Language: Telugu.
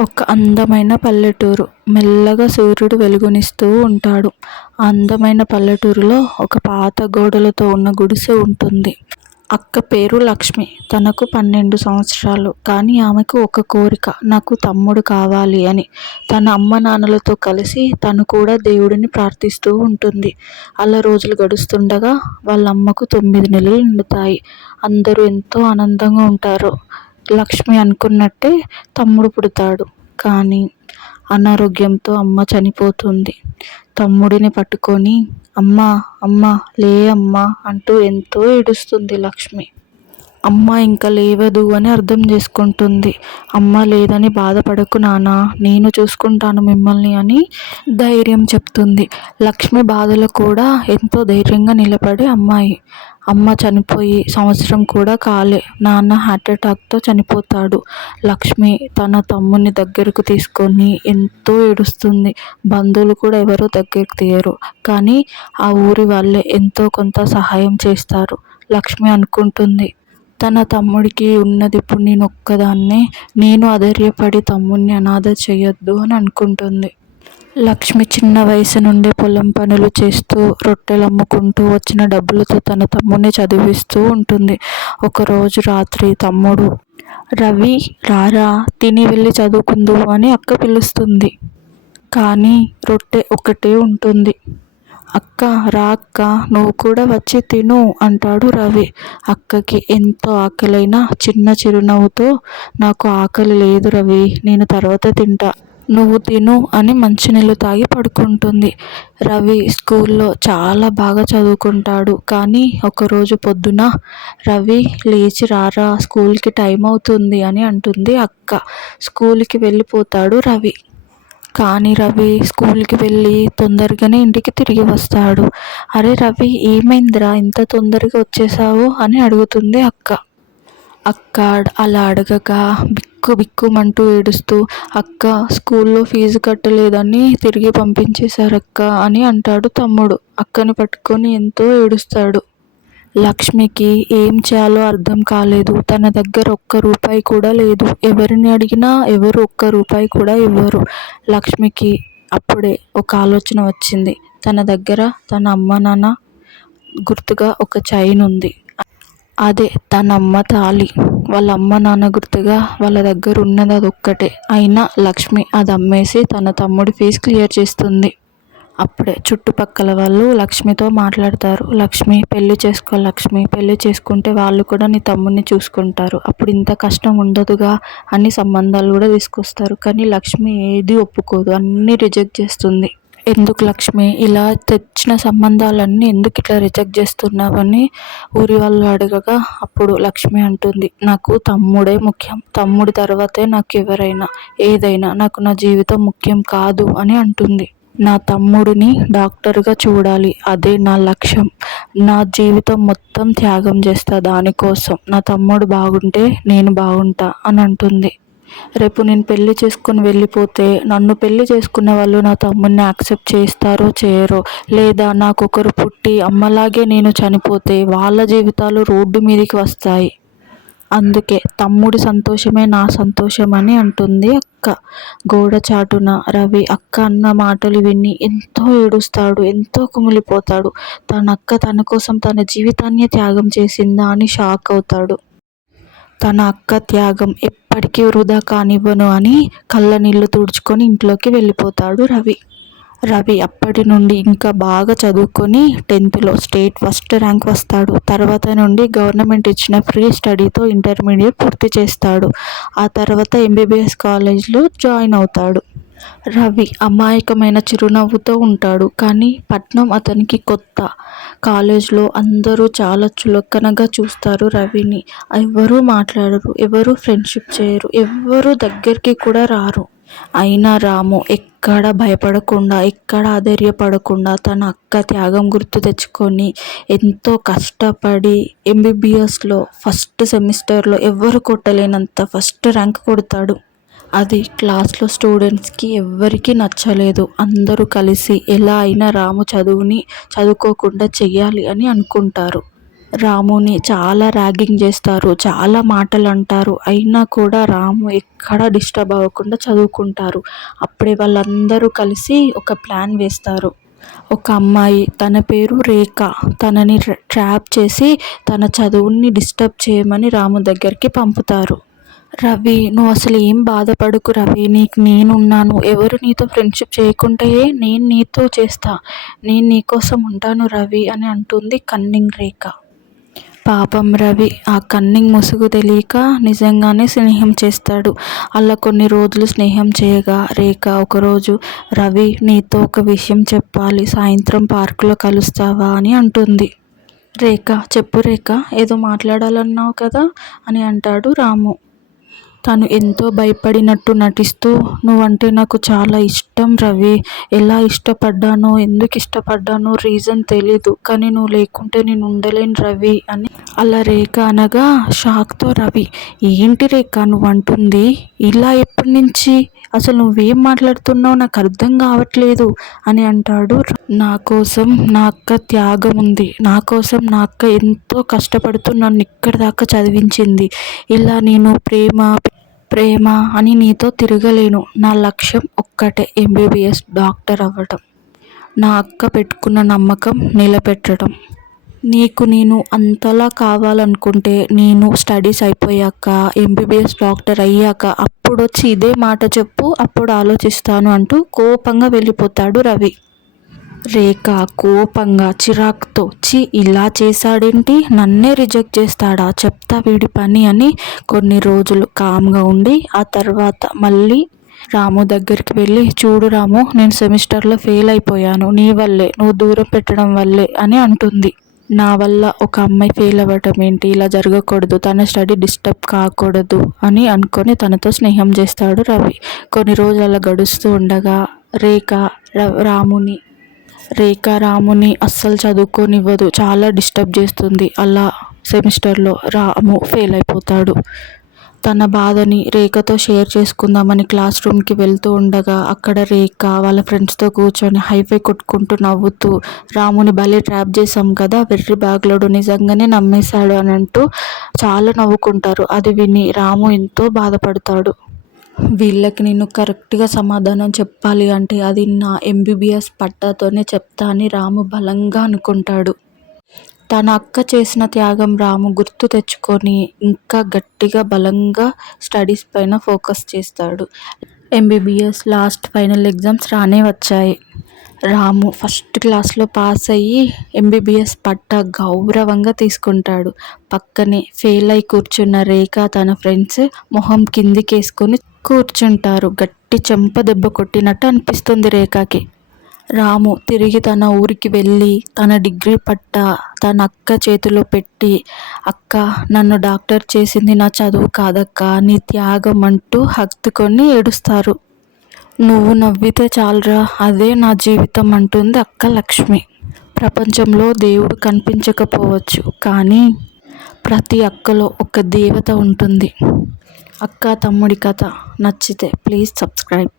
ఒక అందమైన పల్లెటూరు. మెల్లగా సూర్యుడు వెలుగునిస్తూ ఉంటాడు. ఆ అందమైన పల్లెటూరులో ఒక పాత గోడలతో ఉన్న గుడిసె ఉంటుంది. అక్క పేరు లక్ష్మి. తనకు 12 సంవత్సరాలు. కానీ ఆమెకు ఒక కోరిక, నాకు తమ్ముడు కావాలి అని. తన అమ్మ నాన్నలతో కలిసి తను కూడా దేవుడిని ప్రార్థిస్తూ ఉంటుంది. అలా రోజులు గడుస్తుండగా వాళ్ళ అమ్మకు 9 నెలలు నిండుతాయి. అందరూ ఎంతో ఆనందంగా ఉంటారు. లక్ష్మి అనుకున్నట్టే తమ్ముడు పుడతాడు. కానీ అనారోగ్యంతో అమ్మ చనిపోతుంది. తమ్ముడిని పట్టుకొని అమ్మా అమ్మా లే అమ్మా అంటూ ఎంతో ఏడుస్తుంది లక్ష్మి. అమ్మ ఇంకా లేవదు అని అర్థం చేసుకుంటుంది. అమ్మ లేదని బాధపడకు నాన్న, నేను చూసుకుంటాను మిమ్మల్ని అని ధైర్యం చెప్తుంది. లక్ష్మి బాధలో కూడా ఎంతో ధైర్యంగా నిలబడే అమ్మాయి. అమ్మ చనిపోయి సంవత్సరం కూడా కాలే. నాన్న హార్ట్అటాక్తో చనిపోతాడు. లక్ష్మి తన తమ్ముని దగ్గరకు తీసుకొని ఎంతో ఏడుస్తుంది. బంధువులు కూడా ఎవరూ దగ్గరికి తీయరు. కానీ ఆ ఊరి వాళ్ళే ఎంతో కొంత సహాయం చేస్తారు. లక్ష్మి అనుకుంటుంది, తన తమ్ముడికి ఉన్నది ఇప్పుడు నేను ఒక్కదాన్నే. నేను అధైర్యపడి తమ్ముడిని అనాథ చేయొద్దు అని అనుకుంటుంది. లక్ష్మి చిన్న వయసు నుండి పొలం పనులు చేస్తూ రొట్టెలు అమ్ముకుంటూ వచ్చిన డబ్బులతో తన తమ్ముడిని చదివిస్తూ ఉంటుంది. ఒకరోజు రాత్రి తమ్ముడు, రవి రారా తిని వెళ్ళి చదువుకుందువు అని అక్క పిలుస్తుంది. కానీ రొట్టె ఒకటే ఉంటుంది. అక్క రా అక్క, నువ్వు కూడా వచ్చి తిను అంటాడు రవి. అక్కకి ఎంతో ఆకలైనా చిన్న చిరునవ్వుతో, నాకు ఆకలి లేదు రవి, నేను తర్వాత తింటా, నువ్వు తిను అని మంచినీళ్ళు తాగి పడుకుంటుంది. రవి స్కూల్లో చాలా బాగా చదువుకుంటాడు. కానీ ఒకరోజు పొద్దున, రవి లేచి రారా స్కూల్కి టైం అవుతుంది అని అంటుంది అక్క. స్కూల్కి వెళ్ళిపోతాడు రవి. కానీ రవి స్కూల్కి వెళ్ళి తొందరగానే ఇంటికి తిరిగి వస్తాడు. అరే రవి, ఏమైందిరా ఇంత తొందరగా వచ్చేసావు అని అడుగుతుంది అక్క. అక్క అలా అడగగా బిక్కు బిక్కుమంటూ ఏడుస్తూ, అక్క స్కూల్లో ఫీజు కట్టలేదని తిరిగి పంపించేశారక్క అని అంటాడు తమ్ముడు. అక్కని పట్టుకొని ఎంతో ఏడుస్తాడు. లక్ష్మికి ఏం చేయాలో అర్థం కాలేదు. తన దగ్గర ఒక్క రూపాయి కూడా లేదు. ఎవరిని అడిగినా ఎవరు ఒక్క రూపాయి కూడా ఇవ్వరు. లక్ష్మికి అప్పుడే ఒక ఆలోచన వచ్చింది. తన దగ్గర తన అమ్మ నాన్న గుర్తుగా ఒక చైన్ ఉంది. అదే తన అమ్మ తాళి. వాళ్ళ అమ్మ నాన్న గుర్తుగా వాళ్ళ దగ్గర ఉన్నది అదొక్కటే. అయినా లక్ష్మి అది అమ్మేసి తన తమ్ముడి ఫీజు క్లియర్ చేస్తుంది. అప్పుడే చుట్టుపక్కల వాళ్ళు లక్ష్మితో మాట్లాడతారు. లక్ష్మి పెళ్లి చేసుకో, లక్ష్మి పెళ్లి చేసుకుంటే వాళ్ళు కూడా నీ తమ్ముడిని చూసుకుంటారు, అప్పుడు ఇంత కష్టం ఉండదుగా అని సంబంధాలు కూడా తీసుకొస్తారు. కానీ లక్ష్మి ఏది ఒప్పుకోదు, అన్నీ రిజెక్ట్ చేస్తుంది. ఎందుకు లక్ష్మి ఇలా తెచ్చిన సంబంధాలన్నీ ఎందుకు ఇట్లా రిజెక్ట్ చేస్తున్నావని ఊరి వాళ్ళు అడగగా అప్పుడు లక్ష్మి అంటుంది, నాకు తమ్ముడే ముఖ్యం, తమ్ముడి తర్వాతే నాకు ఎవరైనా ఏదైనా, నాకు నా జీవితం ముఖ్యం కాదు అని అంటుంది. నా తమ్ముడిని డాక్టర్గా చూడాలి, అదే నా లక్ష్యం. నా జీవితం మొత్తం త్యాగం చేస్తా దానికోసం. నా తమ్ముడు బాగుంటే నేను బాగుంటా అని అంటుంది. రేపు నేను పెళ్లి చేసుకుని వెళ్ళిపోతే నన్ను పెళ్లి చేసుకున్న వాళ్ళు నా తమ్ముడిని యాక్సెప్ట్ చేస్తారో చేయరో, లేదా నాకొకరు పుట్టి అమ్మలాగే నేను చనిపోతే వాళ్ళ జీవితాలు రోడ్డు మీదకి వస్తాయి. అందుకే తమ్ముడి సంతోషమే నా సంతోషం అని అంటుంది అక్క. గోడ చాటున రవి అక్క అన్న మాటలు విని ఎంతో ఏడుస్తాడు, ఎంతో కుమిలిపోతాడు. తన అక్క తన కోసం తన జీవితాన్ని త్యాగం చేసిందా అని షాక్ అవుతాడు. తన అక్క త్యాగం ఎప్పటికీ వృధా కానివ్వను అని కళ్ళ నీళ్లు తుడుచుకొని ఇంట్లోకి వెళ్ళిపోతాడు రవి. రవి అప్పటి నుండి ఇంకా బాగా చదువుకొని 10th స్టేట్ ఫస్ట్ ర్యాంక్ వస్తాడు. తర్వాత నుండి గవర్నమెంట్ ఇచ్చిన ఫ్రీ స్టడీతో ఇంటర్మీడియట్ పూర్తి చేస్తాడు. ఆ తర్వాత ఎంబీబీఎస్ కాలేజ్లో జాయిన్ అవుతాడు. రవి అమాయకమైన చిరునవ్వుతో ఉంటాడు. కానీ పట్నం అతనికి కొత్త. కాలేజ్లో అందరూ చాలా చులకనగా చూస్తారు రవిని. ఎవరూ మాట్లాడరు, ఎవరూ ఫ్రెండ్షిప్ చేయరు, ఎవరూ దగ్గరికి కూడా రారు. అయినా రాము ఎక్కడ భయపడకుండా, ఎక్కడ ఆధైర్యపడకుండా తన అక్క త్యాగం గుర్తు తెచ్చుకొని ఎంతో కష్టపడి ఎంబీబీఎస్లో ఫస్ట్ సెమిస్టర్లో ఎవరు కొట్టలేనంత ఫస్ట్ ర్యాంక్ కొడతాడు. అది క్లాస్లో స్టూడెంట్స్కి ఎవ్వరికీ నచ్చలేదు. అందరూ కలిసి ఎలా అయినా రాము చదువుకోకుండా చెయ్యాలి అని అనుకుంటారు. రాముని చాలా ర్యాగింగ్ చేస్తారు, చాలా మాటలు అంటారు. అయినా కూడా రాము ఎక్కడ డిస్టర్బ్ అవ్వకుండా చదువుకుంటారు. అప్పుడే వాళ్ళందరూ కలిసి ఒక ప్లాన్ వేస్తారు. ఒక అమ్మాయి, తన పేరు రేఖ, తనని ట్రాప్ చేసి తన చదువుని డిస్టర్బ్ చేయమని రాము దగ్గరికి పంపుతారు. రవి, నువ్వు అసలు ఏం బాధపడకు రవి, నీకు నేనున్నాను. ఎవరు నీతో ఫ్రెండ్షిప్ చేయకుంటే నేను నీతో చేస్తా, నేను నీకోసం ఉంటాను రవి అని అంటుంది కన్నింగ్ రేఖ. పాపం రవి ఆ కన్నింగ్ ముసుగు తెలియక నిజంగానే స్నేహం చేస్తాడు. అలా కొన్ని రోజులు స్నేహం చేయగా రేఖ ఒకరోజు, రవి నీతో ఒక విషయం చెప్పాలి, సాయంత్రం పార్కులో కలుస్తావా అని అంటుంది. రేఖ, చెప్పు రేఖ, ఏదో మాట్లాడాలన్నావు కదా అని అంటాడు రాము. తను ఎంతో భయపడినట్టు నటిస్తూ, నువ్వంటే నాకు చాలా ఇష్టం రవి, ఎలా ఇష్టపడ్డానో, ఎందుకు ఇష్టపడ్డానో రీజన్ తెలీదు, కానీ నువ్వు లేకుంటే నేను ఉండలేను రవి అని అలా రేఖ అనగా షాక్తో రవి, ఏంటి రేఖ నువ్వు అంటుంది, ఇలా ఎప్పటి నుంచి, అసలు నువ్వేం మాట్లాడుతున్నావు నాకు అర్థం కావట్లేదు అని అంటాడు. నా కోసం నా అక్క త్యాగం ఉంది, నా కోసం నా అక్క ఎంతో కష్టపడుతూ నన్ను ఇక్కడి దాకా చదివించింది. ఇలా నేను ప్రేమ అని నీతో తిరగలేను. నా లక్ష్యం ఒక్కటే, ఎంబీబీఎస్ డాక్టర్ అవ్వటం, నా అక్క పెట్టుకున్న నమ్మకం నిలబెట్టడం. నీకు నేను అంతలా కావాలనుకుంటే నేను స్టడీస్ అయిపోయాక, ఎంబీబీఎస్ డాక్టర్ అయ్యాక అప్పుడు వచ్చి ఇదే మాట చెప్పు, అప్పుడు ఆలోచిస్తాను అంటూ కోపంగా వెళ్ళిపోతాడు రవి. రేఖ కోపంగా చిరాకుతో, ఇలా చేశాడేంటి, నన్నే రిజెక్ట్ చేస్తాడా, చెప్తా వీడి పని అని కొన్ని రోజులు కామ్గా ఉండి ఆ తర్వాత మళ్ళీ రాము దగ్గరికి వెళ్ళి, చూడు రాము, నేను సెమిస్టర్లో ఫెయిల్ అయిపోయాను, నీ వల్లే, నువ్వు దూరం పెట్టడం వల్లే అని అంటుంది. నా వల్ల ఒక అమ్మాయి ఫెయిల్ అవ్వటం ఏంటి, ఇలా జరగకూడదు, తన స్టడీ డిస్టర్బ్ కాకూడదు అని అనుకొని తనతో స్నేహం చేస్తాడు రవి. కొన్ని రోజులు అలా గడుస్తూ ఉండగా రేఖ రాముని అస్సలు చదువుకోనివ్వదు, చాలా డిస్టర్బ్ చేస్తుంది. అలా సెమిస్టర్లో రాము ఫెయిల్ అయిపోతాడు. తన బాధని రేఖతో షేర్ చేసుకుందామని క్లాస్ రూమ్కి వెళ్తూ ఉండగా అక్కడ రేఖ వాళ్ళ ఫ్రెండ్స్తో కూర్చొని హైఫై కొట్టుకుంటూ నవ్వుతూ, రాముని భలే ట్రాప్ చేసాం కదా, వెర్రి బ్యాగ్లోడు నిజంగానే నమ్మేశాడు అని అంటూ చాలా నవ్వుకుంటారు. అది విని రాము ఎంతో బాధపడతాడు. వీళ్ళకి నేను కరెక్ట్గా సమాధానం చెప్పాలి అంటే అది నా ఎంబీబీఎస్ పట్టాతోనే చెప్తా అని రాము బలంగా అనుకుంటాడు. తన అక్క చేసిన త్యాగం రాము గుర్తు తెచ్చుకొని ఇంకా గట్టిగా బలంగా స్టడీస్ పైన ఫోకస్ చేస్తాడు. ఎంబీబీఎస్ లాస్ట్ ఫైనల్ ఎగ్జామ్స్ రానే వచ్చాయి. రాము ఫస్ట్ క్లాస్లో పాస్ అయ్యి ఎంబీబీఎస్ పట్టా గౌరవంగా తీసుకుంటాడు. పక్కనే ఫెయిల్ అయి కూర్చున్న రేఖ తన ఫ్రెండ్స్ మొహం కిందికేసుకొని కూర్చుంటారు. గట్టి చెంప దెబ్బ కొట్టినట్టు అనిపిస్తుంది రేఖకి. రాము తిరిగి తన ఊరికి వెళ్ళి తన డిగ్రీ పట్టా తన అక్క చేతిలో పెట్టి, అక్క నన్ను డాక్టర్ చేసింది నా చదువు కాదక్క, నీ త్యాగం అంటూ హత్తుకొని ఏడుస్తారు. నువ్వు నవ్వితే చాలరా, అదే నా జీవితం అంటుంది అక్క లక్ష్మి. ప్రపంచంలో దేవుడు కనిపించకపోవచ్చు, కానీ ప్రతి అక్కలో ఒక దేవత ఉంటుంది. అక్క తమ్ముడి కథ నచ్చితే ప్లీజ్ సబ్స్క్రైబ్.